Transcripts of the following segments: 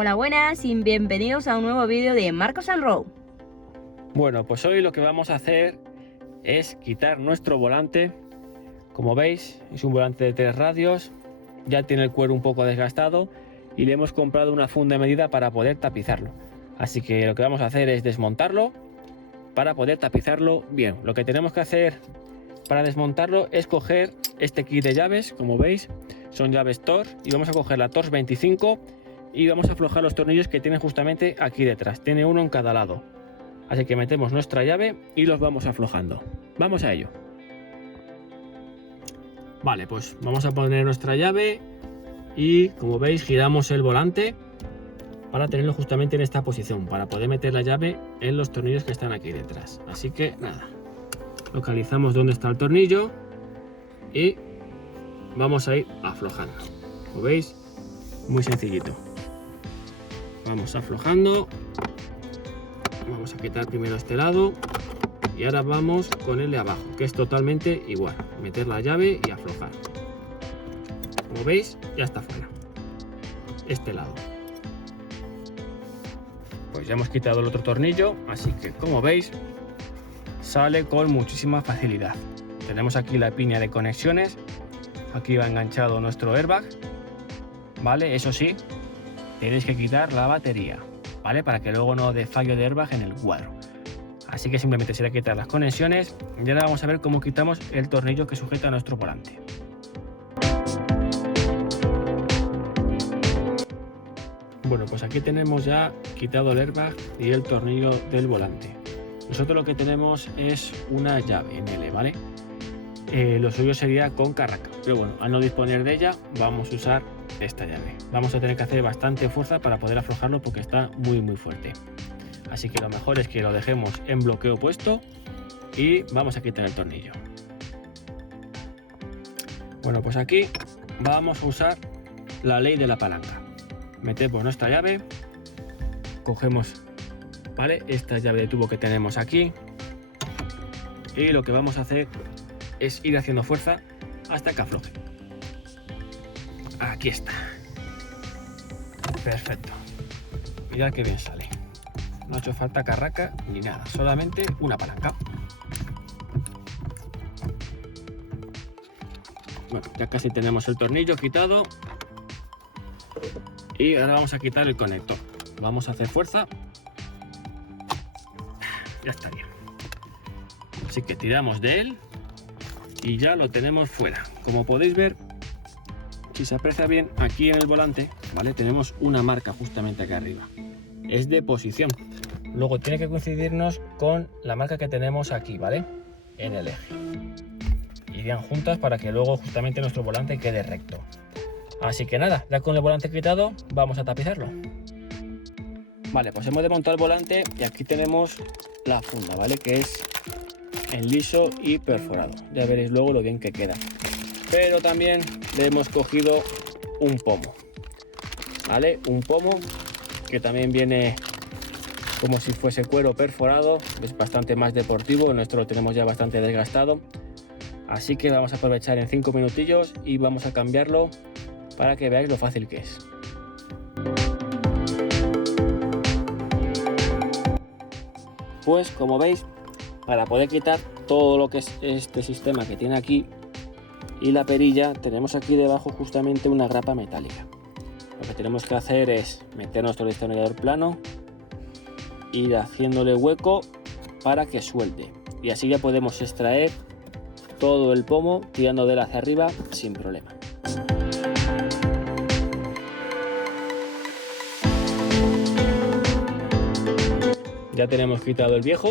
Hola, buenas y bienvenidos a un nuevo vídeo de Marcos and Row. Bueno, pues hoy lo que vamos a hacer es quitar nuestro volante. Como veis, es un volante de 3 radios, ya tiene el cuero un poco desgastado y le hemos comprado una funda de medida para poder tapizarlo. Así que lo que vamos a hacer es desmontarlo para poder tapizarlo bien. Lo que tenemos que hacer para desmontarlo es coger este kit de llaves, como veis, son llaves Torx, y vamos a coger la Torx 25 y vamos a aflojar los tornillos que tienen justamente aquí detrás. Tiene uno en cada lado. Así que metemos nuestra llave y los vamos aflojando. Vamos a ello. Vale, pues vamos a poner nuestra llave y, como veis, giramos el volante para tenerlo justamente en esta posición, para poder meter la llave en los tornillos que están aquí detrás. Así que nada, localizamos dónde está el tornillo y vamos a ir aflojando. Como veis, muy sencillito. Vamos aflojando. Vamos a quitar primero este lado y ahora vamos con el de abajo, que es totalmente igual. Meter la llave y aflojar. Como veis, ya está fuera este lado. Pues ya hemos quitado el otro tornillo, así que como veis sale con muchísima facilidad. Tenemos aquí la piña de conexiones, aquí va enganchado nuestro airbag, vale. Eso sí, tenéis que quitar la batería, ¿vale? Para que luego no dé fallo de airbag en el cuadro. Así que simplemente se le quitar las conexiones y ahora vamos a ver cómo quitamos el tornillo que sujeta a nuestro volante. Bueno, pues aquí tenemos ya quitado el airbag y el tornillo del volante. Nosotros lo que tenemos es una llave en L, ¿vale? Lo suyo sería con carraca, pero bueno, al no disponer de ella vamos a usar esta llave. Vamos a tener que hacer bastante fuerza para poder aflojarlo porque está muy fuerte. Así que lo mejor es que lo dejemos en bloqueo puesto y vamos a quitar el tornillo. Bueno, pues aquí vamos a usar la ley de la palanca. Metemos nuestra llave, cogemos, ¿vale?, esta llave de tubo que tenemos aquí y lo que vamos a hacer es ir haciendo fuerza hasta que afloje. Aquí está. Perfecto. Mirad qué bien sale. No ha hecho falta carraca ni nada, solamente una palanca. Bueno, ya casi tenemos el tornillo quitado. Y ahora vamos a quitar el conector. Vamos a hacer fuerza. Ya está bien. Así que tiramos de él y ya lo tenemos fuera. Como podéis ver, si se aprecia bien, aquí en el volante, ¿vale?, tenemos una marca justamente aquí arriba. Es de posición. Luego tiene que coincidirnos con la marca que tenemos aquí, ¿vale?, en el eje. Irían juntas para que luego justamente nuestro volante quede recto. Así que nada, ya con el volante quitado, vamos a tapizarlo. Vale, pues hemos desmontado el volante y aquí tenemos la funda, ¿vale?, que es en liso y perforado. Ya veréis luego lo bien que queda. Pero también le hemos cogido un pomo, ¿vale? Un pomo que también viene como si fuese cuero perforado, es bastante más deportivo, el nuestro lo tenemos ya bastante desgastado. Así que vamos a aprovechar en 5 minutillos y vamos a cambiarlo para que veáis lo fácil que es. Pues como veis, para poder quitar todo lo que es este sistema que tiene aquí y la perilla, tenemos aquí debajo justamente una grapa metálica. Lo que tenemos que hacer es meter nuestro destornillador plano, ir haciéndole hueco para que suelte y así ya podemos extraer todo el pomo tirando de él hacia arriba sin problema. Ya tenemos quitado el viejo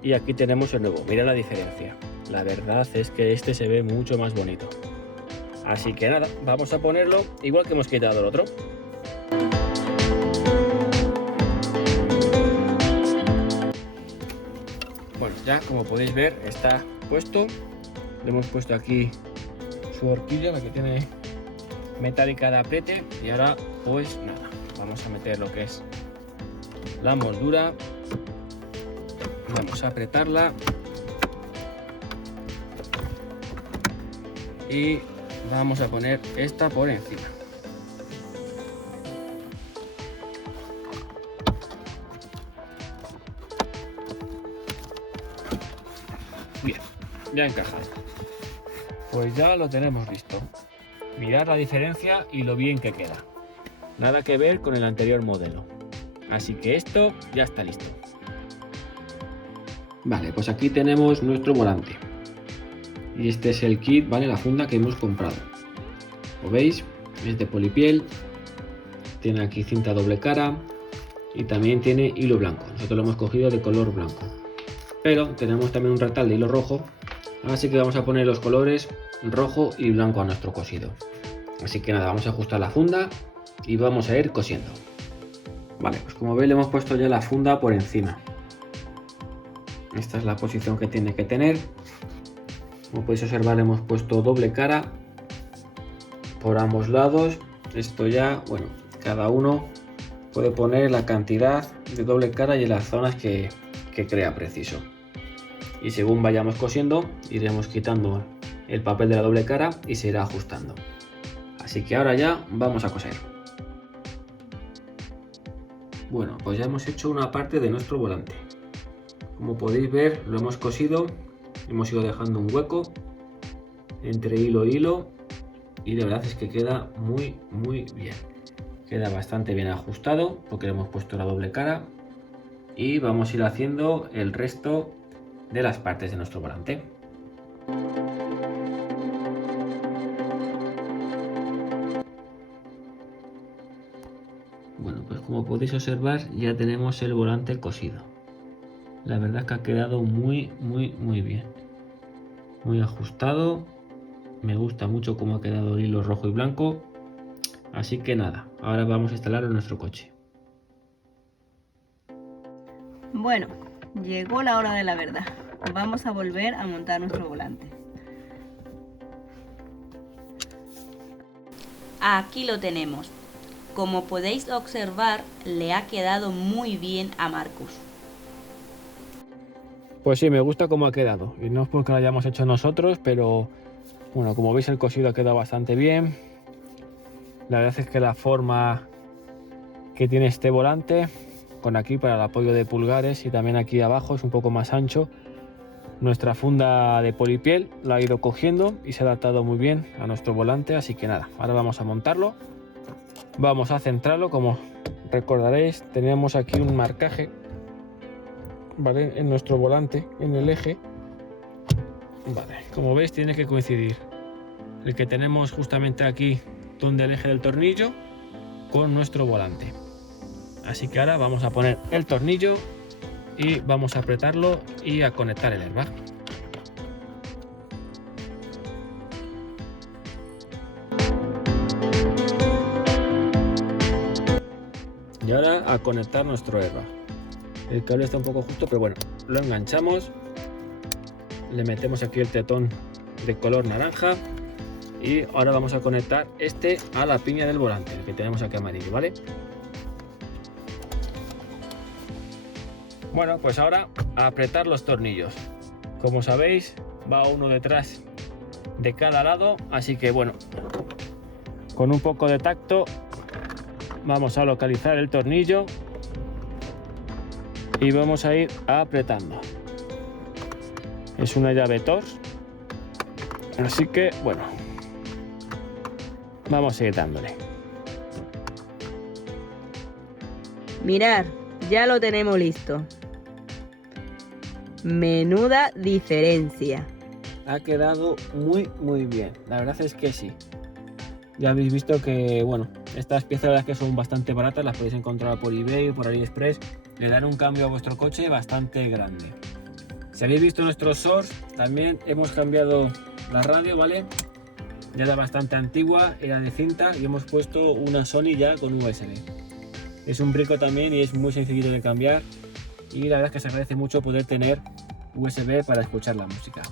y aquí tenemos el nuevo. Mira la diferencia. La verdad es que este se ve mucho más bonito. Así que nada, vamos a ponerlo igual que hemos quitado el otro. Bueno, ya como podéis ver está puesto. Le hemos puesto aquí su horquilla, la que tiene metálica de apriete. Y ahora pues nada, vamos a meter lo que es la moldura. Vamos a apretarla y vamos a poner esta por encima. Bien, ya encajado. Pues ya lo tenemos listo. Mirad la diferencia y lo bien que queda. Nada que ver con el anterior modelo. Así que esto ya está listo. Vale, pues aquí tenemos nuestro volante. Y este es el kit, ¿vale? La funda que hemos comprado. Como veis, es de polipiel. Tiene aquí cinta doble cara. Y también tiene hilo blanco. Nosotros lo hemos cogido de color blanco. Pero tenemos también un retal de hilo rojo. Así que vamos a poner los colores rojo y blanco a nuestro cosido. Así que nada, vamos a ajustar la funda y vamos a ir cosiendo. Vale, pues como veis le hemos puesto ya la funda por encima. Esta es la posición que tiene que tener. Como podéis observar, hemos puesto doble cara por ambos lados. Esto ya, bueno, cada uno puede poner la cantidad de doble cara y en las zonas que crea preciso. Y según vayamos cosiendo, iremos quitando el papel de la doble cara y se irá ajustando. Así que ahora ya vamos a coser. Bueno, pues ya hemos hecho una parte de nuestro volante. Como podéis ver, lo hemos cosido, hemos ido dejando un hueco entre hilo e hilo y la verdad es que queda muy bien. Queda bastante bien ajustado porque le hemos puesto la doble cara y vamos a ir haciendo el resto de las partes de nuestro volante. Bueno, pues como podéis observar ya tenemos el volante cosido. La verdad es que ha quedado muy bien. Muy ajustado. Me gusta mucho cómo ha quedado el hilo rojo y blanco. Así que nada, ahora vamos a instalarlo en nuestro coche. Bueno, llegó la hora de la verdad. Vamos a volver a montar nuestro volante. Aquí lo tenemos. Como podéis observar, le ha quedado muy bien a Marcus. Pues sí, me gusta cómo ha quedado. Y no es porque lo hayamos hecho nosotros, pero bueno, como veis el cosido ha quedado bastante bien. La verdad es que la forma que tiene este volante, con aquí para el apoyo de pulgares y también aquí abajo es un poco más ancho. Nuestra funda de polipiel la ha ido cogiendo y se ha adaptado muy bien a nuestro volante, así que nada, ahora vamos a montarlo. Vamos a centrarlo, como recordaréis, tenemos aquí un marcaje, ¿vale? En nuestro volante, en el eje. Vale, como veis tiene que coincidir el que tenemos justamente aquí donde el eje del tornillo con nuestro volante. Así que ahora vamos a poner el tornillo y vamos a apretarlo y a conectar el airbag. Y ahora a conectar nuestro airbag. El cable está un poco justo, pero bueno, lo enganchamos, le metemos aquí el tetón de color naranja y ahora vamos a conectar este a la piña del volante, el que tenemos aquí amarillo, ¿vale? Bueno, pues ahora a apretar los tornillos. Como sabéis, va uno detrás de cada lado, así que bueno, con un poco de tacto vamos a localizar el tornillo y vamos a ir apretando. Es una llave Torx, así que bueno, vamos a ir dándole. Mirad, ya lo tenemos listo. Menuda diferencia. Ha quedado muy bien, la verdad es que sí. Ya habéis visto que, bueno, estas piezas las que son bastante baratas, las podéis encontrar por eBay o por AliExpress, le dan un cambio a vuestro coche bastante grande. Si habéis visto nuestros shorts, también hemos cambiado la radio, ¿vale? Ya era bastante antigua, era de cinta y hemos puesto una Sony ya con USB. Es un brico también y es muy sencillo de cambiar y la verdad es que se agradece mucho poder tener USB para escuchar la música.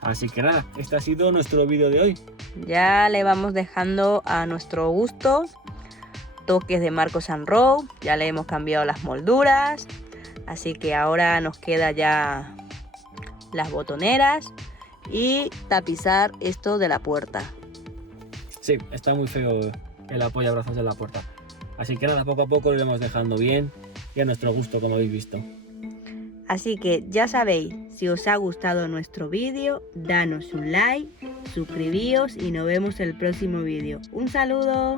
Así que nada, este ha sido nuestro vídeo de hoy. Ya le vamos dejando a nuestro gusto toques de Marcos & Rowe. Ya le hemos cambiado las molduras, así que ahora nos queda ya las botoneras y tapizar esto de la puerta. Sí, está muy feo el apoyabrazos de la puerta. Así que nada, poco a poco lo iremos dejando bien y a nuestro gusto, como habéis visto. Así que ya sabéis, si os ha gustado nuestro vídeo, danos un like, suscribíos y nos vemos en el próximo vídeo. ¡Un saludo!